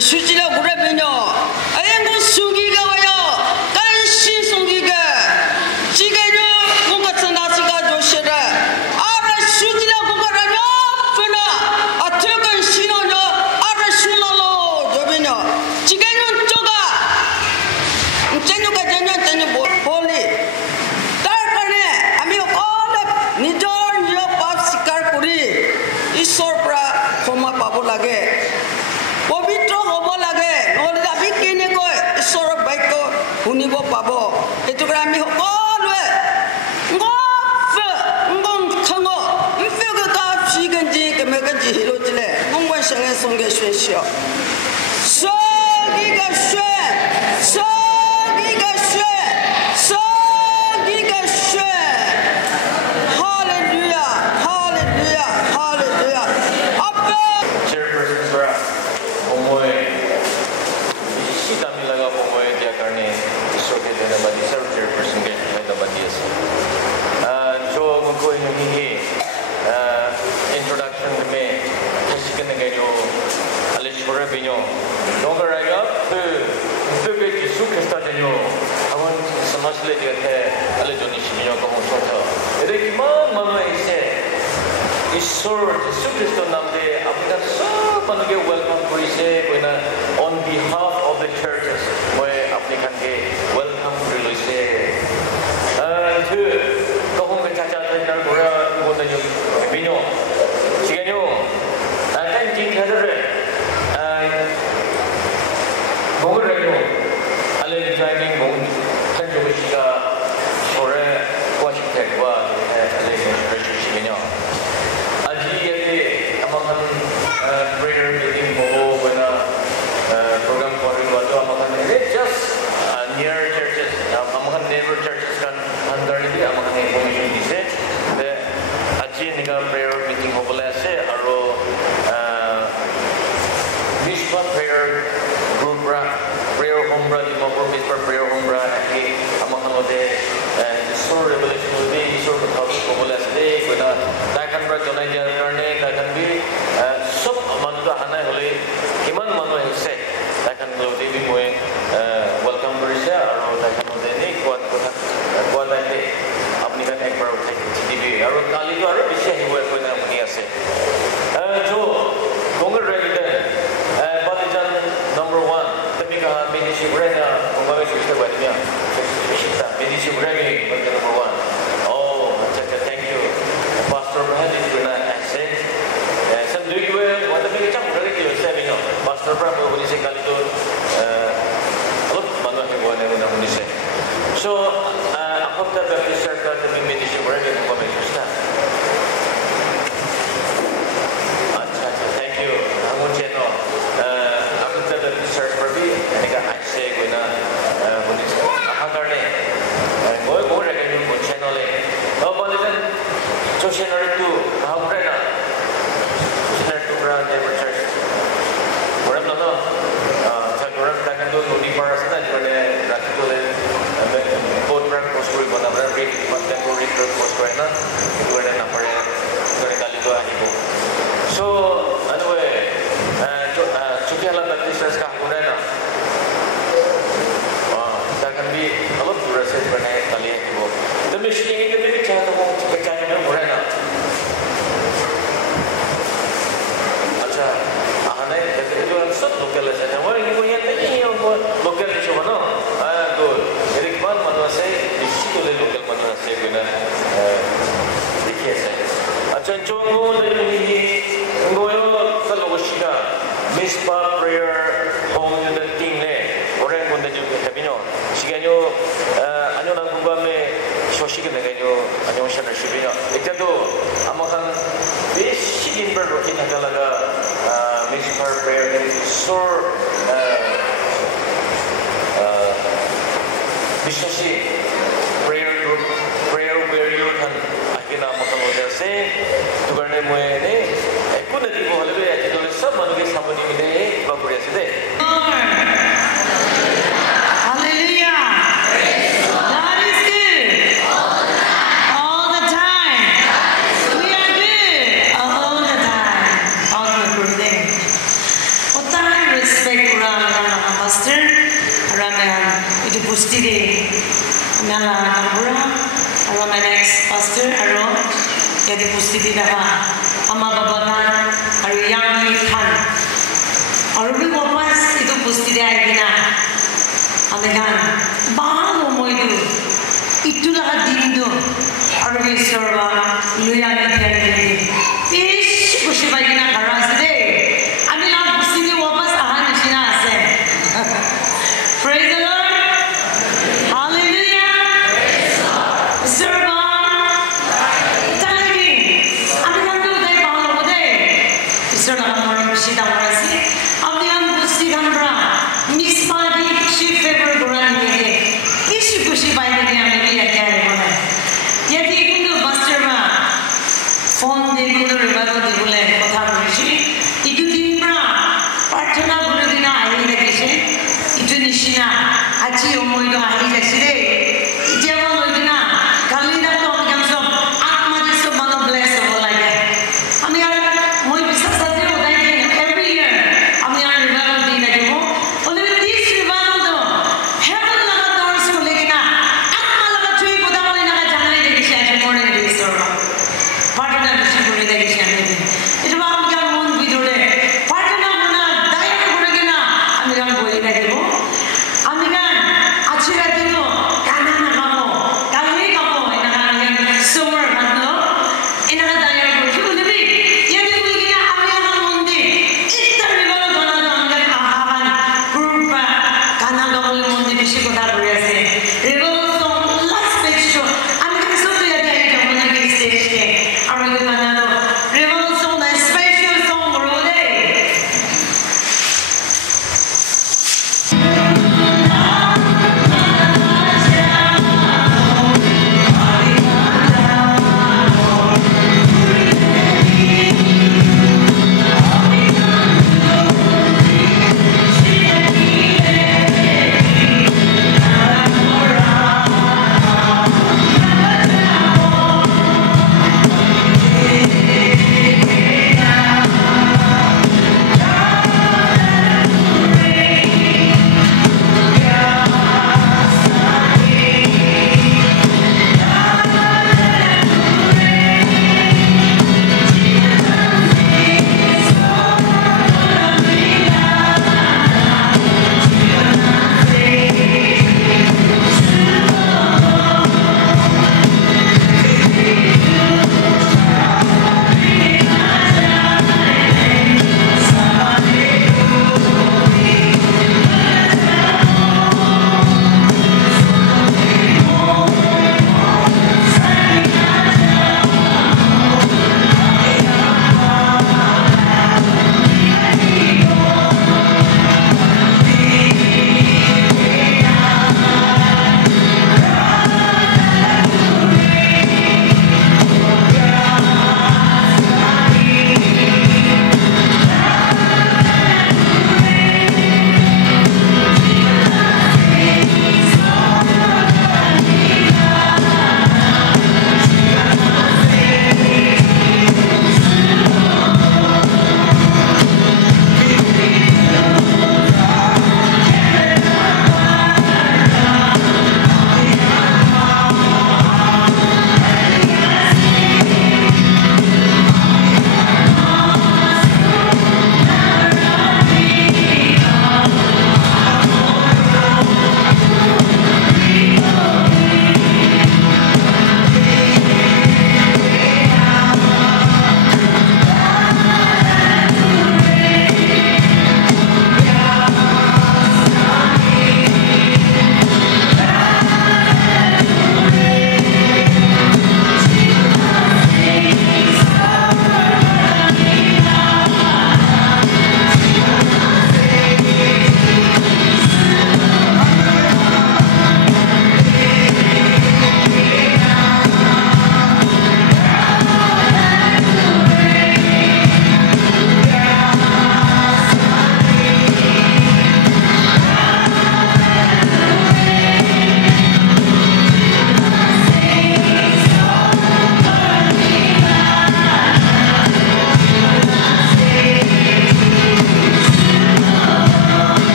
수지라 그러면요. 아이고 수기가 와요. 간신 수기가 지게를 뭔가 나시가 조시라. 아라 수지라 그거라요. 그나 아틀건 신어요. 아라 신어로 저면요. 지게는 쪼가. 쟤누가 쟤는 뭐 볼리. 딸간에 아미요 꼴레 니전 밥 시कार করি ঈশ্বর প্রা ক্ষমা পাব লাগে পবিত্ৰ হ'ব লাগে নহলে আমি কেনেকৈ ঈশ্বৰৰ বাক্য শুনিব পাব এইটো কাৰণে আমি সকলোৱে on behalf of the churches, welcome prayer meeting program just near churches, neighbor churches kan andar ni information dise the achi niga prayer meeting hobole ase aro Mishpa prayer group ra prayer home ra dimapur Mishpa prayer home ra aki amakanode isor revelation ode isor katha hobole ase koina dakan ra jonai jar karne dakan bi sob manu hanai hole kiman manu ase dakan glodi bi moi welcome korise aro dakan ode ni kwat ade apni kan ekbar uthai dibi aro kali to aro bishi hibo koina muni ase jo Congress resident Balijan number 1 temika ministry brenda kongawe sister badnya sister ministry brenda number 1 oh thank you pastor Brahadi guna ase some do you what the big chap really you saving up pastor Brahadi boli se kali to alot manu ke bone guna muni se so after the church ka the ministry brenda kongawe sister Mishpa prayer home unit team ne orang bunda juga kabino siganyo anyo nang kubame shoshige neganyo anyo shana shibino ekado amakan basic in berro hinagalaga Mishpa prayer sor bishoshi prayer group prayer warrior kan akina amakan oda se tugarne moe ne ekuna dibo halwe akidole sab manu ke samani mide bakuri aside Hallelujah. God is good. All the time. We are good. All the time. All the good things. What time respect Nala Tambura, aro my next pastor, aro yadi pustiti daha, ama babagan, aro yang Khan. Aro bi wapas itu pustiti aigina. Amegan, bahalo mo itu lahat din do. Aro bi sorba, luya na kaya Ish, kushibay gina karas de. Ami lang pustiti wapas ahan na sina ase. Praise the Lord. Sidang Rasi, Abdian Busti Gambra, Miss Padi, Chief Favorite Grand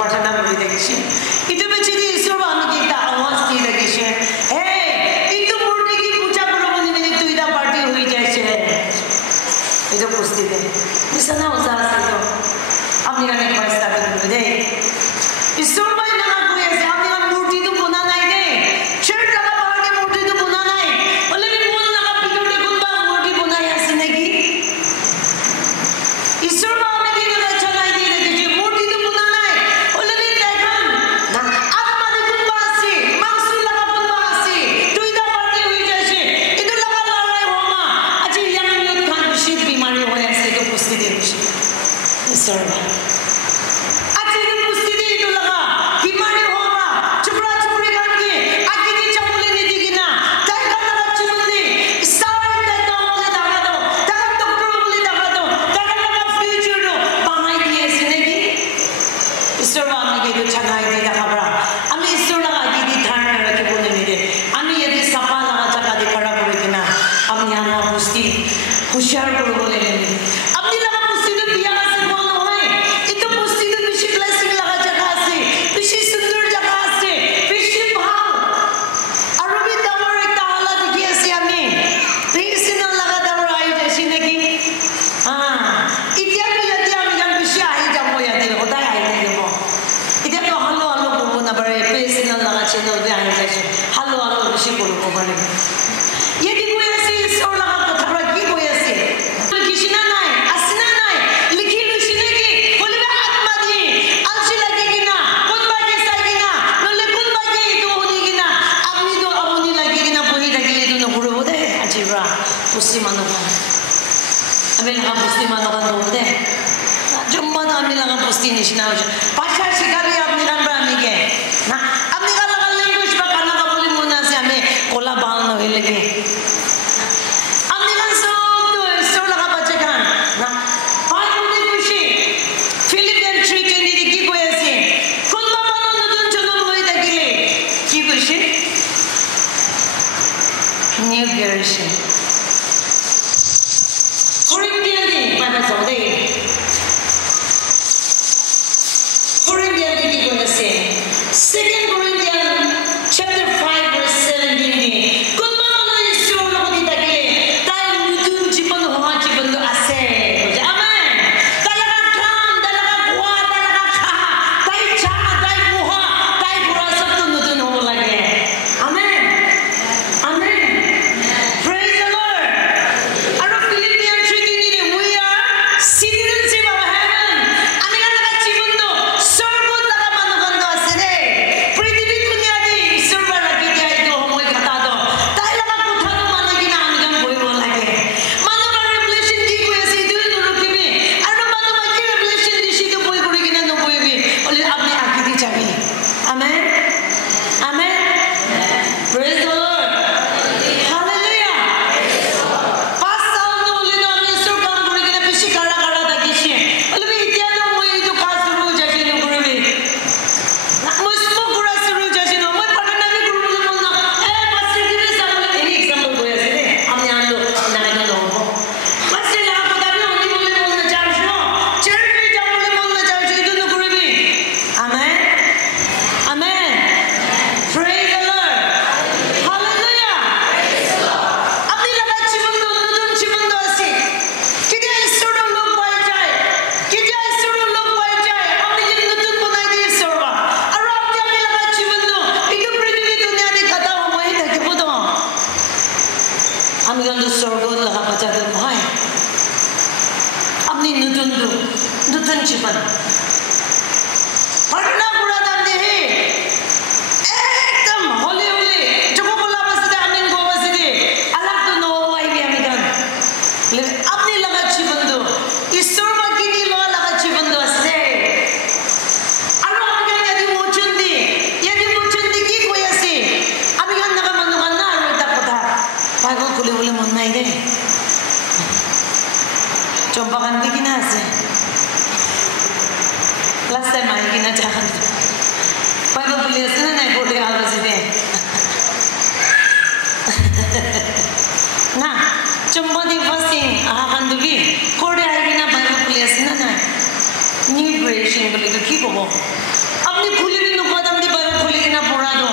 प्रार्थना কৰি দেখিছে ইটো বেছি দি ঈশ্বৰ আমি এটা আওয়াজ দি দেখিছে হে ইটো মূৰ্তি কি পূজা কৰিব নিমিলে তুই দা পাৰ্টি হৈ যাইছে এটা উপস্থিত বিছনা ওজা আছে তো আপনি কানে পয়সা দিবেন দে ঈশ্বৰ ভাই না কই আছে আপনি মূৰ্তি তো বনা নাই দে ছেড় লাগা পাহাড়ে মূর্তি তো বনা নাই বলে কি মন লাগা পিটুটে কোনবা মূর্তি বনাই আছে নাকি ঈশ্বর আমি কি না চালাই দিয়ে দেখি মূর্তি তো বনা নাই বলে কি দেখুন না আত্মা দি কোনবা আছে মাংস লাগা কোনবা আছে তুই দা পার্টি হই যাচ্ছে ইদু লাগা লড়াই হোমা আজি ইয়ামিয়ত খান বিশিত বিমারি হয়ে আছে তো উপস্থিত আছে ঈশ্বর हुशियार करो बोले अपनी लगा पुस्ती तो पिया से बोल होए इतो पुस्ती तो बिशी ब्लेसिंग लगा जगह से बिशी सुंदर जगह से बिशी भाव अरबी दवर एक ताला दिखिए से हमें बिशी न लगा दवर आई जैसी नहीं हाँ इतिया तो यदि हम जब बिशी आई जब वो यदि होता है आई नहीं वो इतिया तो हल्लो हल्लो बोलो ना बड़े बिशी न लगा चेंदो भी आई जैसी हल्लो हल्लो बिशी बोलो को बड़े यदि कोई ऐसी सोल लगा Muslimanukan, kami lang Muslimanukan doon deh. Jumpa na kami lang Muslim ni sinaw siya. Pasal sikari kami lang berani ke. Na, kami kalau language pa kana kabuli muna siya me kola bang no hilagi. Kami lang so lang kabaca kan. Na, paano ni kushi? Philippine 3:20 di ki kuya si. Kung mapano nudun chunong mo itagili. Ki kushi? New version. Second Corinthians chapter 5 verse 17. Kung mga isyo na ko ditagili, tayo nudun jipon hoa jipon do ase. Amen. Talagang kam, talagang kuha, talagang kaha, tayo cha, tayo buha, tayo kurasap to nudun ho lagi. Amen. Amen. Praise the Lord. Ano Philippians 3:20, we are citizenship of heaven. Ano nga nakachipon do? Servant na kamanukan do ase. Compakan bikin aja. Last time I gina jahan. Pada police na naik boleh alas ini. Nah, cuma di fasting akan dubi. Kode ay gina pada police na naik. New version boleh tu kiko mo. আপনি খুলে দিন কদম দি Bible খুলে কিনা পড়া দো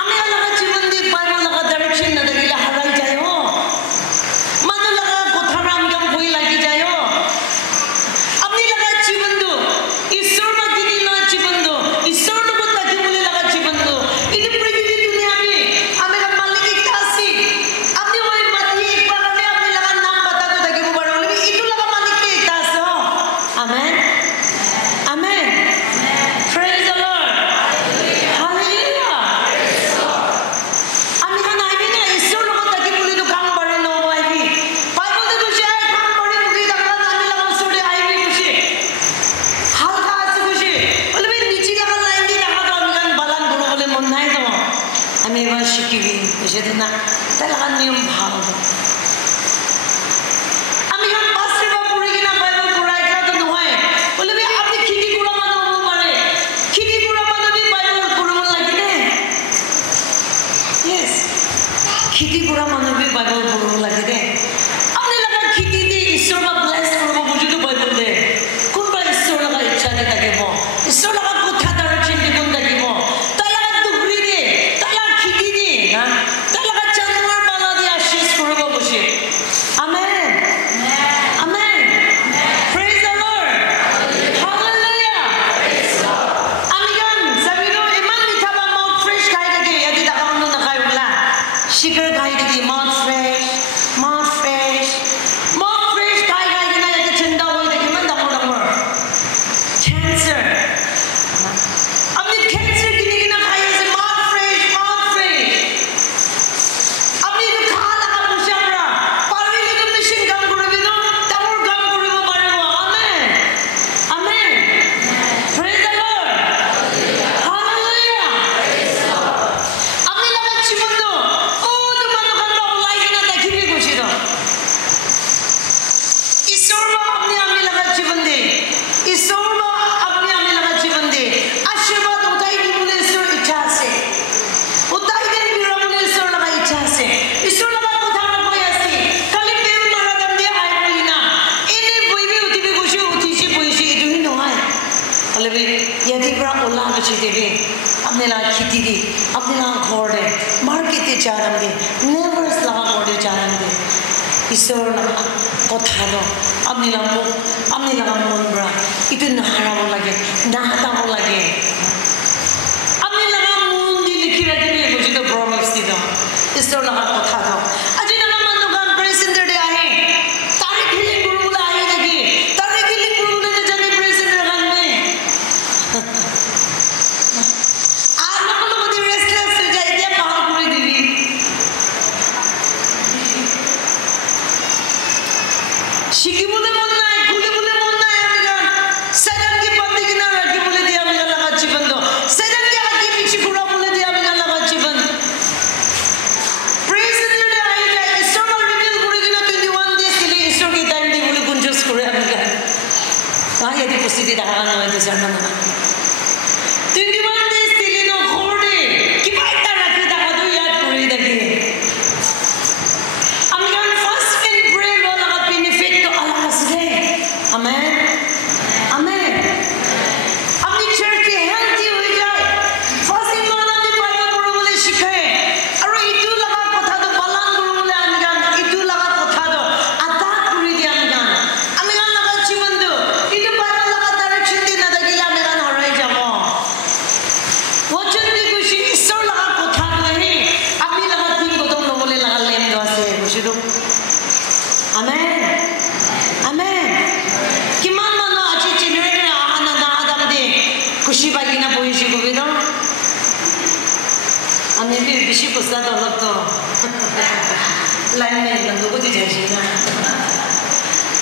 আমি লাগা জীবন দি Bible লাগা direction না দেখিলে হারাই যায় ও মানু লাগা কথা রাম গাম কই লাগি যায় ও আপনি লাগা জীবন দো ঈশ্বর মা দিদি না জীবন দো ঈশ্বর লোক তাকে বলে লাগা জীবন দো এই পৃথিবী দুনিয়া আমি কা মালিক একটা আছি আপনি ওই মাটি একবার আপনি লাগা নাম বাতা তো তাকে বড় বলে ইটু লাগা মালিক কে একটা আছে আমেন আমেন praise the lord hallelujah আমি কান আইবি না ঈশ্বর লোক তাকে বলে তো কাম করে নো আইবি বাইবেল তো বসে কাম করে মুখি দাঁড়া আমি লাগা সরে আইবি বসে হালকা আছে বসে বলে নিচে লাগা লাইন দি দেখা তো আমি কান বালান বড় বলে মন নাই তো আমি এবার শিখিবি বুঝে না তাই লাগা নিয়ম ভালো আমি কান পাঁচটা বা পড়ে কিনা বাইবেল পড়াই কা তো নয় বলে আপনি খিটি গুড়া মানে হবো পারে খিটি গুড়া মানে বাইবেল পড়ব লাগে না ইয়েস খিটি গুড়া মানে বাইবেল পড়ব লাগে দে আপনি লাগা খিটি দি ঈশ্বর বা ব্লেস করব বুঝি তো বাইবেল দে কোনবা ঈশ্বর লাগা ইচ্ছা দে থাকিব ঈশ্বর লাগা কথা ডাইরেকশন দি কোন থাকিব তাই লাগা দুবরি দে তাই লাগা খিটি দি না তাই লাগা চন্দ্রমার বালা দি আশীষ করব বসে আমেন আমেন praise the lord hallelujah আমি গান সাবিনো ইমান মিঠা বা মাউথ ফ্রেশ খাই থাকে এদি টাকা মন না খাই বলা শিকার খাই থাকে মাউথ ফ্রেশ খাই খাই কিনা এদি ঠান্ডা হই থাকে মান দাম ক্যান্সার আপনি ক্যান্সার কিনে কিনা খাই আছে মাউথ ফ্রেশ আপনি তো খা লাগা বসে আমরা পারবি তো মেশিন কাম করবি না তামর কাম করব পারবো আমেন আমেন praise the lord hallelujah আপনি লাগা জীবন তো ও তো মানুষ কাম অনলাইন কিনা দেখিবি বসে তো ঈশ্বর মা আপনি আমি লাগা জীবন দে ঈশ্বর মা আপনি আমি লাগা জীবন দে আশীর্বাদ উঠাই দিবলে ঈশ্বর ইচ্ছা আছে উঠাই দেন বিরামলে ঈশ্বর লাগা ইচ্ছা আছে ঈশ্বর লাগা কথা না কই আছে খালি প্রেম মারা দাম দিয়ে আই বলি না এনে বইবি উঠিবি বসে উঠিছি বইছি এটুই নহয় বলে ইয়াদি পুরা ওলা বসে দেবে আপনি লাগা খিটি দি আপনি লাগা ঘর দে মার্কেটে চারাম দে নেভারস লাগা ঘরে চারাম দে ঈশ্বর লাগা কথা দ আপনি লাগা মন বড়া ইটো না হারাব লাগে না হাতাব লাগে আপনি লাগা মন দি লিখি রাখিবি বুঝি তো প্রবলেমস দি দাও ঈশ্বর লাগা কথা দাও আজি না মানু গান প্রেজেন্ট ডে আহে তারিখ হিলিং গুরুলা আহে নাকি তারিখ হিলিং গুরুলা নে জানি প্রেজেন্ট গান মে আর লোক মধ্যে রেস্টলেস হয়ে যায় দিয়া পাল করে দিবি শিখি বলে মন নাই খুলে বলে মন নাই আমি গান সেদান কি বন্দি কিনা রাখি বলে দিয়ে আমি গান লাগা জীবন দো সেদান কি আগে পিছি পুরা বলে দিয়ে আমি গান লাগা জীবন প্রেজ দ্য ডে আই যায় ঈশ্বর মা রিভিল করে কিনা 21 ডেজ के लिए ঈশ্বর কি টাইম দি বলে গুঞ্জস করে আমি গান তাই এদি উপস্থিতি দেখা না হয় তো জানা না 21 ডেজ के लिए নো ঘরে কি বাইটা রাখি দেখা তো ইয়াদ করে দেখি আমি গান ফাস্ট এন্ড প্রে লাগা বেনিফিট তো আল্লাহ আছে আমেন আমেন আপনি চার্চে হেলদি হয়ে যায় ফাস্টিং মানে আপনি বাইবেল পড়ো বলে শিখায় আর ইটু লাগা কথা তো বালান করো বলে আমি গান ইটু লাগা কথা তো আতা করে দি আমি গান লাগা জীবন দো ইটু বাইবেল লাগা ডাইরেকশন দি না দেখিলে আমি গান হারাই যাব ওজন দি খুশি ঈশ্বর লাগা কথা কই আপনি লাগা তিন কদম বলে লাগা লেম দো আছে বুঝি তো আমেন আমেন কিমান মানুহ আজি জেনেৰেটৰ আহানা না আদাম দে খুশি পাই না বহিছি কবি তো আমি বেশি পস্তা তো অলপ তো লাইন নাই লগো দি যাইছি না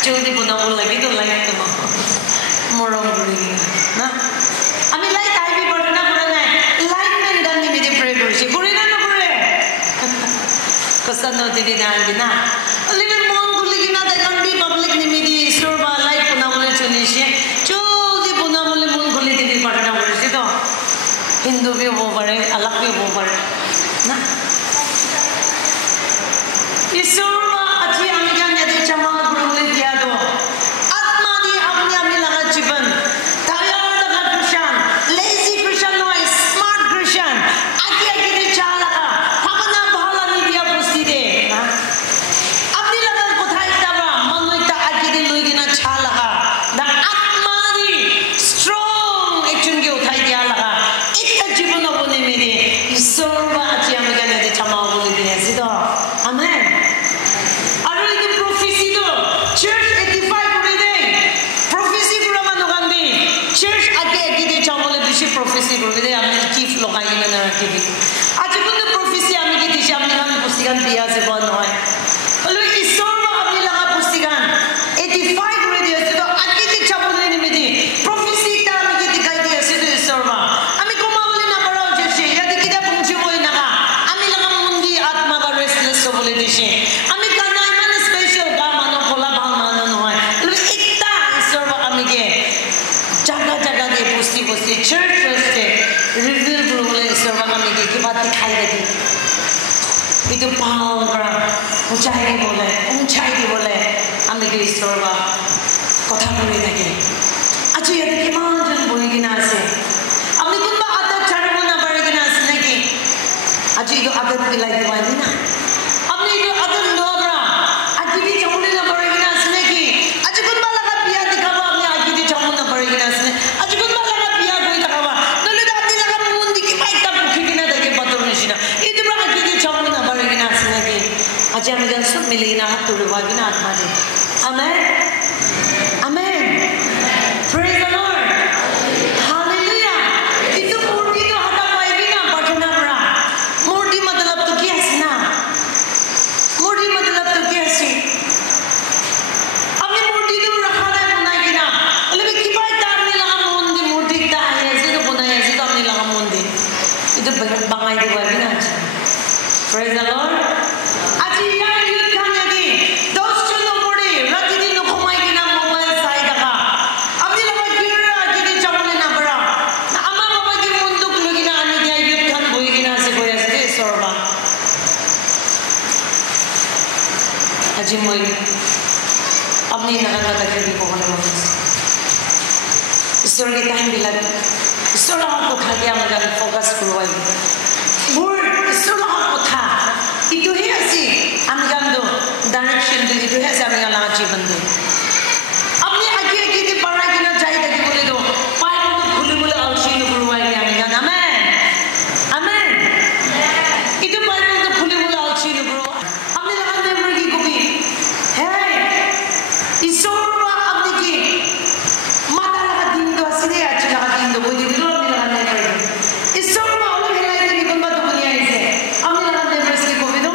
জলদি বনাব লাগে তো লাইক তো মৰম কৰি না আমি লাইক আইবি পড়ে না কৰে নাই লাইক মেন দান নিমিতে প্ৰে কৰিছি কৰি না নকৰে কষ্ট নদিদি না দিনা লিভিং মন গুলি কিনা দেখন দি পাবলিক নিমিতি ঈশ্বর বা লাইক বনাবলে চলিছে জলদি বনাবলে মন গুলি দিদি পাঠনা কৰিছে তো হিন্দু भी हो पड़े अलग भी हो पड़े ना ईश्वर अच्छी आमी जान यदि चमा गुरुले दिया दो आत्मा दी अपने अपने लगा जीवन टायर लगा प्रशांत लेजी प्रशांत বেশি প্রফেসি করবে যে আমি চিফ লগাই কিনে না রাখিবি আজ কিন্তু প্রফেসি আমি কি দিছি আপনি আমি পুস্তিকান দিয়া আছে বন্ধ হয় বলে ঈশ্বর আপনি লাগা পুস্তিকান 85 করে দিয়েছে তো আজকে যে চাবলে নেমে দি প্রফেসিটা আমি কি দিখাই দিয়েছে তো ঈশ্বর আমি কমা বলি না বড় যে সে যদি কিটা পৌঁছে বই না আমি লাগা মন্দি আত্মা বা রেস্টলেস বলে দিছে আমি কানাই মানে স্পেশাল গা মানো খোলা ভাল মানো নয় বলে একটা ঈশ্বর আমি কে জায়গা জায়গা দিয়ে বসতি বসতি চার্চ চার্চে রিভিল বলে ঈশ্বর আমি কে কি বাত খাই দেখি itu pahal kara উঁচাই দি বলে আমি কি ঈশ্বর বা কথা বলে থাকি আচ্ছা এতে কিমান জন বই কিনা আছে আপনি কোনবা আদত ছাড়ব না পারে কিনা আছে নাকি আচ্ছা এই আদত মিলাই দিবা না আপনি এই আদত নোবরা আজকে কি চাউলে না পারে কিনা আছে নাকি আচ্ছা কোনবা লাগা বিয়া দেখাবা আপনি আজকে কি চাউল না পারে কিনা আছে আচ্ছা কোনবা লাগা বিয়া কই দেখাবা নলে তো আপনি লাগা মন দিকে পাইতা মুখে কিনা দেখে পাতর নিছিনা এই তো আজকে কি চাউল না পারে কিনা আছে নাকি আচ্ছা আমি জান সব মিলে না হাত তুলে ভাগি না আত্মা দে amen amen praise the Lord hallelujah itu murti to hata paigi na bajna bra murti matlab to kya hai na murti matlab to kya hai apni murti to rakha hai banai ki na bole ki bai ta apni laga mondi murti ta hai aise to banai aise to apni laga mondi itu bangai de bagi na praise the lord aji ya আজি মই আপনি নাগালা তাকে কখনো বলছি ঈশ্বরের time বিলাক ঈশ্বৰৰ কথাকে আমৰা ফোকাস কৰবাই মোৰ ঈশ্বৰৰ কথা ইটোহে আছে আমি জানো ডাইরেকশন দি ইটোহে আছে আমি লাগা জীবন দি আপনি আগে আগে দি পড়া কিনা যাই তাকে বলে দো পায় মতো খুলে বলে আলসি নকরবাই আমি জান আমেন আমেন ইটো পায় মতো খুলে বলে আলসি নকরবা আপনি লাগা নেমর কি কবি ঈশ্বর আপনি কি মাথা লাগা দিন তো আসলে আছে লাগা দিন তো বই দিল আপনি লাগা নেই পারে ঈশ্বর মা হলো হেলাই দিন কোন বাত বলি আইছে আপনি লাগা নেই পারে কি কবি তো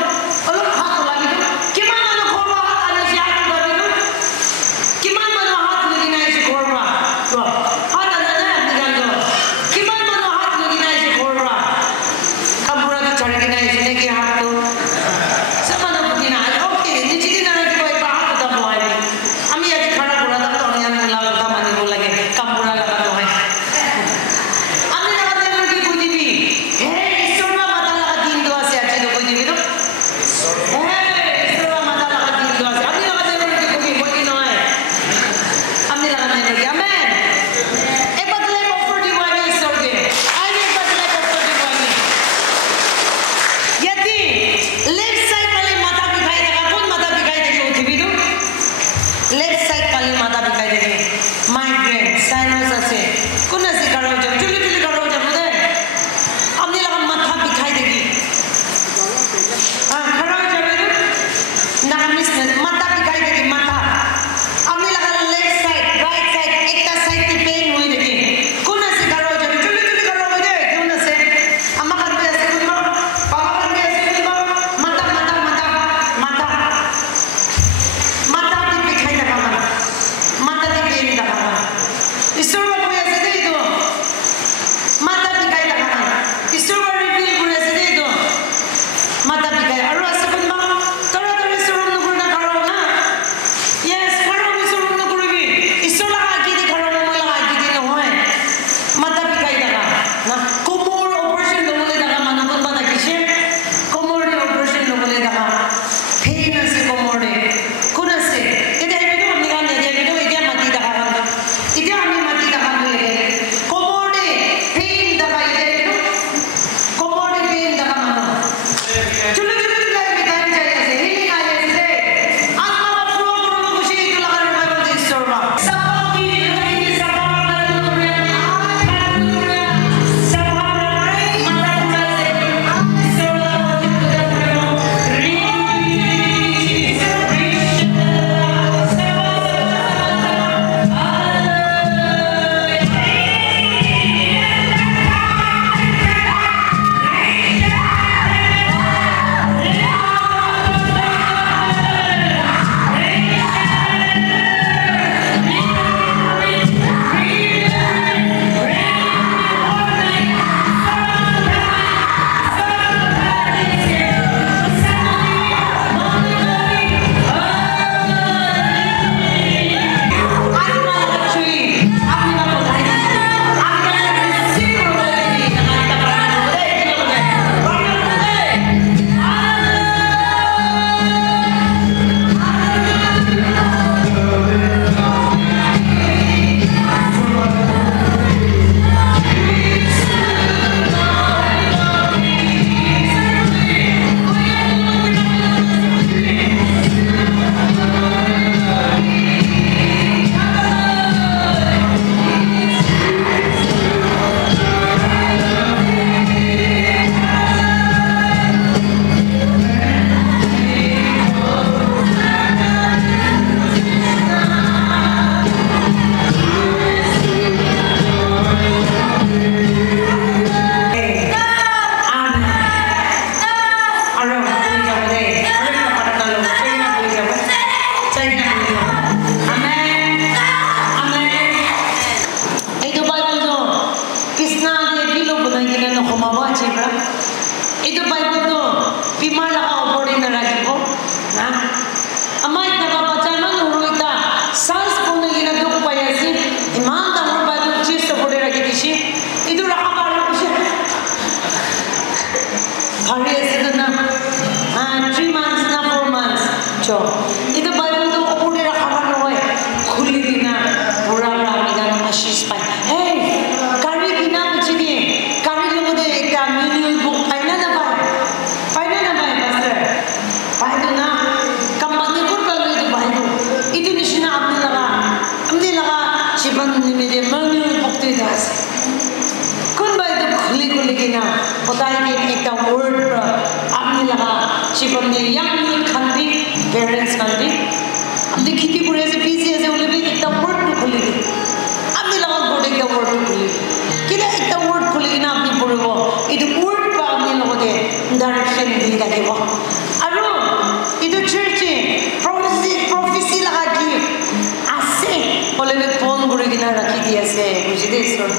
this one.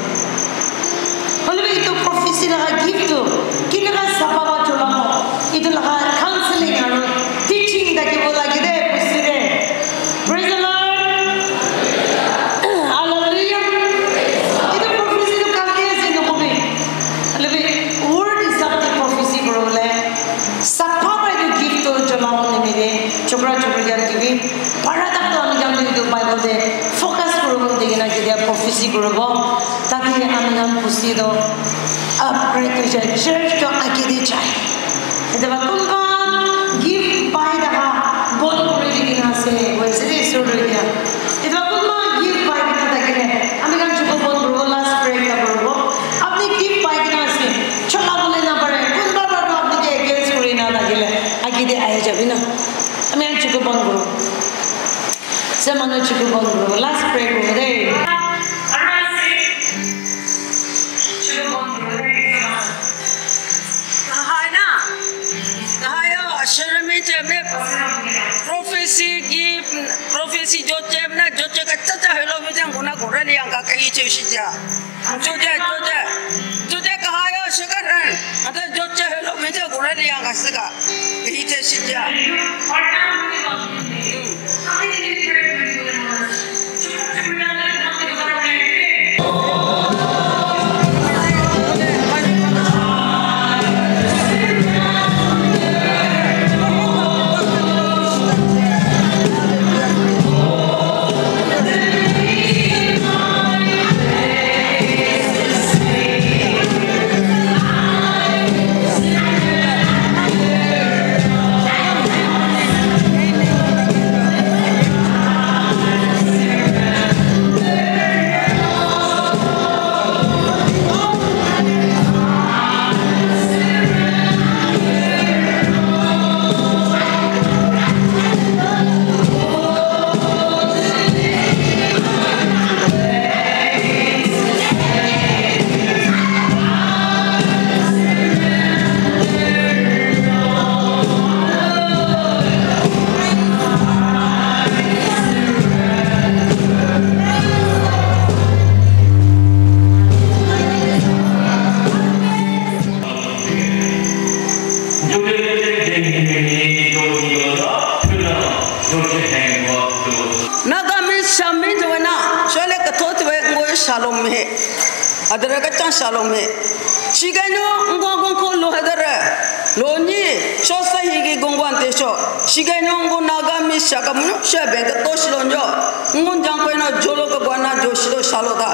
Only itu profesi laga gift tu. Kini laga sahabat cuma itu laga counseling anu teaching dah kita lagi deh puisi deh. Praise the Lord. Hallelujah. Itu profesi tu kaki sih tu kopi. Lebih word is something profesi beroleh. Sahabat itu gift tu cuma ni deh. Cokra yang kibi. Para tak tu anu yang itu Bible deh. Focus kurang dengan kita profesi kurang. ताकि हम पुष्टि दो upgrade हो जाए church तो आगे दे जाए जब अपन का गिफ्ट पाए रहा बहुत बड़ी दिखना से वैसे ही सुन रही है जब अपन का गिफ्ट पाए रहा ताकि हमें काम चुका बहुत बड़ा लास्ट ब्रेक का बड़ा अपने गिफ्ट पाए रहा से चला बोले ना पड़े कुछ बार बार अपने के अगेंस्ट करें ना ताकि आगे दे आए जब ना हमें काम चुका बहुत बड़ा समाने चुका बहुत बड़ा लास्ट ब्रेक हो गए Profesi Joseph na Joseph kata hello macam guna guna liang kakak itu saja. Joseph kahaya sekarang ada Joseph hello macam guna liang kakak itu saja. Adara kacang shalom he. Siganyo ngong ko lo adara. Lo ni sosa higi gongwan teso. Siganyo ngong naga mi shakamu shabe ka to shilonjo. Ngong jang ko na jolo ka bana jo shilo shaloda.